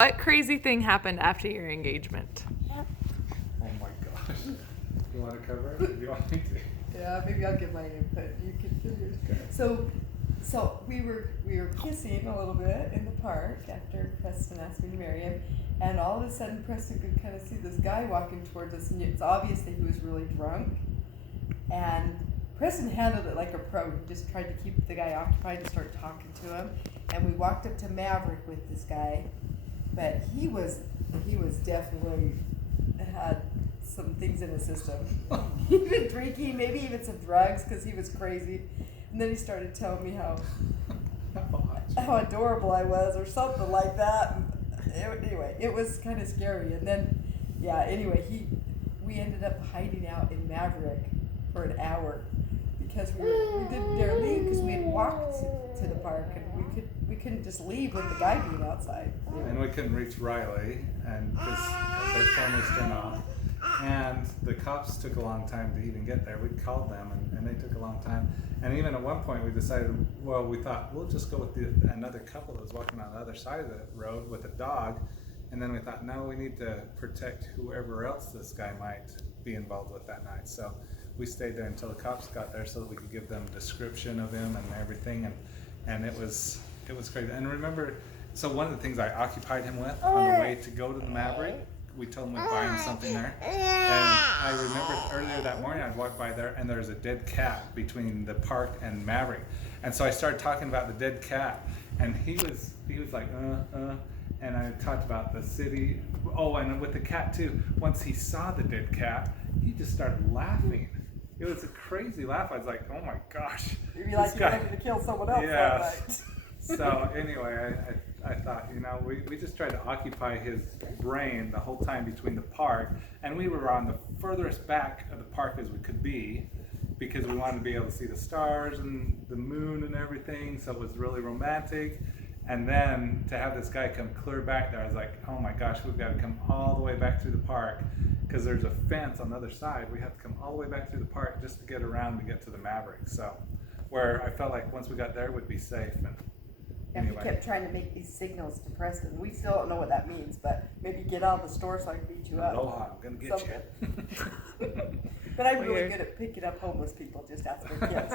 What crazy thing happened after your engagement? Oh my gosh. You want to cover it? Or do you want me to? Yeah, maybe I'll give my input. You can give yours. Okay. So we were kissing a little bit in the park after Preston asked me to marry him, and all of a sudden Preston could kind of see this guy walking towards us, and it's obvious that he was really drunk. And Preston handled it like a pro. He just tried to keep the guy occupied and start talking to him. And we walked up to Maverick with this guy, but he was definitely had some things in his system. He'd been drinking, maybe even some drugs, because he was crazy. And then he started telling me how adorable I was, or something like that. Anyway, it was kind of scary. And then, we ended up hiding out in Maverick for an hour because we didn't dare leave because we had walked to the park, and we couldn't just leave with the guy being outside. And we couldn't reach Riley, and because their phone was turned off. And the cops took a long time to even get there. We called them, and they took a long time. And even at one point, we decided, we thought we'll just go with another couple that was walking on the other side of the road with a dog. And then we thought, no, we need to protect whoever else this guy might be involved with that night. So we stayed there until the cops got there so that we could give them a description of him and everything. And it was crazy. And remember, so one of the things I occupied him with on the way to go to the Maverick, we told him we'd buy him something there. And I remember earlier that morning I'd walked by there and there's a dead cat between the park and Maverick. And so I started talking about the dead cat, and he was like, and I talked about the city. Oh, and with the cat too, once he saw the dead cat, he just started laughing. It was a crazy laugh. I was like, oh my gosh. You'd be like, you're ready to kill someone else that night. So anyway, I thought, we just tried to occupy his brain the whole time between the park, and we were on the furthest back of the park as we could be because we wanted to be able to see the stars and the moon and everything, so it was really romantic. And then to have this guy come clear back there, I was like, oh my gosh, we've got to come all the way back through the park because there's a fence on the other side. We have to come all the way back through the park just to get around to get to the Maverick. So where I felt like once we got there, we'd be safe. And he kept trying to make these signals to Preston. We still don't know what that means, but maybe get out of the store so I can beat you up. Aloha, I'm going to get you. But I'm really good at picking up homeless people just after kids.